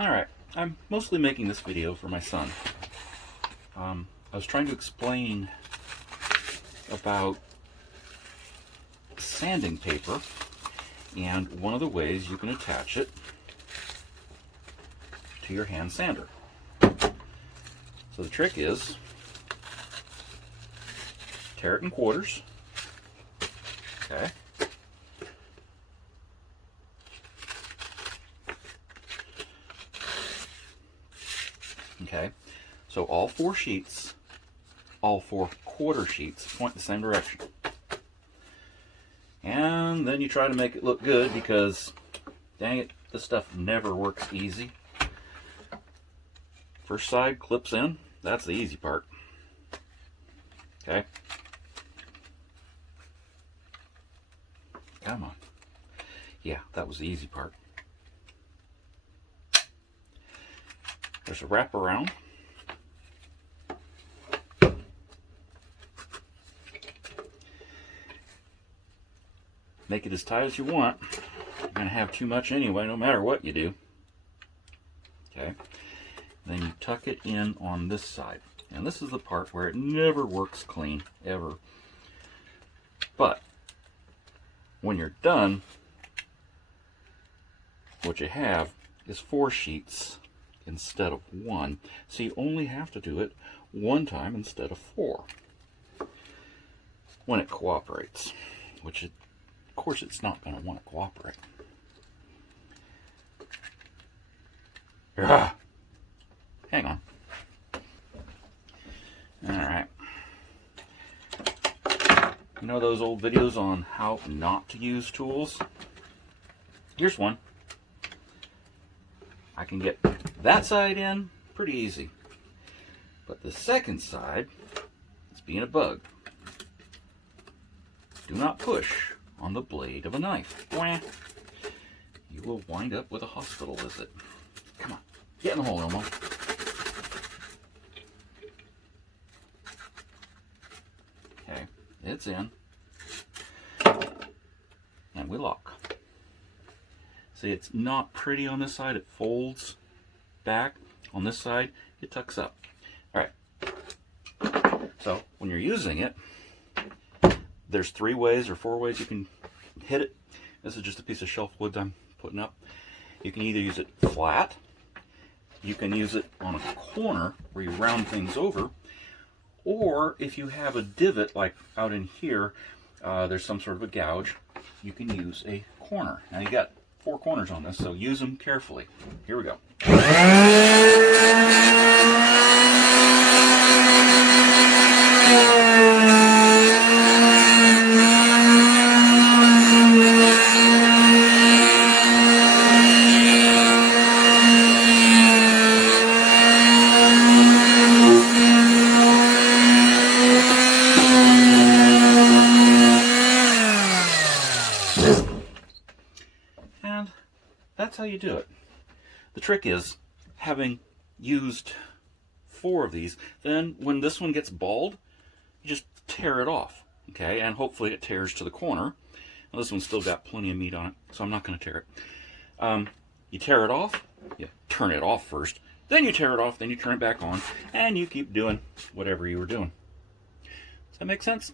Alright, I'm mostly making this video for my son. I was trying to explain about sanding paper and one of the ways you can attach it to your hand sander. So the trick is tear it in quarters. Okay. Okay, so all four sheets, all four quarter sheets point the same direction. And then you try to make it look good because, dang it, this stuff never works easy. First side clips in, that's the easy part. Okay. Come on. Yeah, that was the easy part. There's a wraparound. Make it as tight as you want. You're going to have too much anyway, no matter what you do. Okay. Then you tuck it in on this side. And this is the part where it never works clean, ever. But when you're done, what you have is 4 sheets instead of 1. So you only have to do it 1 time instead of 4. When it cooperates, which of course it's not going to want to cooperate. Ugh. Hang on. Alright. You know those old videos on how not to use tools? Here's one. I can get that side in pretty easy. But the second side is being a bug. Do not push on the blade of a knife. Wah. You will wind up with a hospital visit. Come on, get in the hole, Elmo. Okay, it's in. And we lock. See, it's not pretty on this side. It folds back. On this side, it tucks up. All right. So when you're using it, there's 3 ways or 4 ways you can hit it. This is just a piece of shelf wood I'm putting up. You can either use it flat. You can use it on a corner where you round things over. Or if you have a divot like out in here, there's some sort of a gouge, you can use a corner. Now you got 4 corners on this, so use them carefully. Here we go. And that's how you do it. The trick is, having used 4 of these, then when this one gets bald, you just tear it off, okay? And hopefully it tears to the corner. Now, this one's still got plenty of meat on it, so I'm not going to tear it. You tear it off, you turn it off first, then you tear it off, then you turn it back on, and you keep doing whatever you were doing. Does that make sense?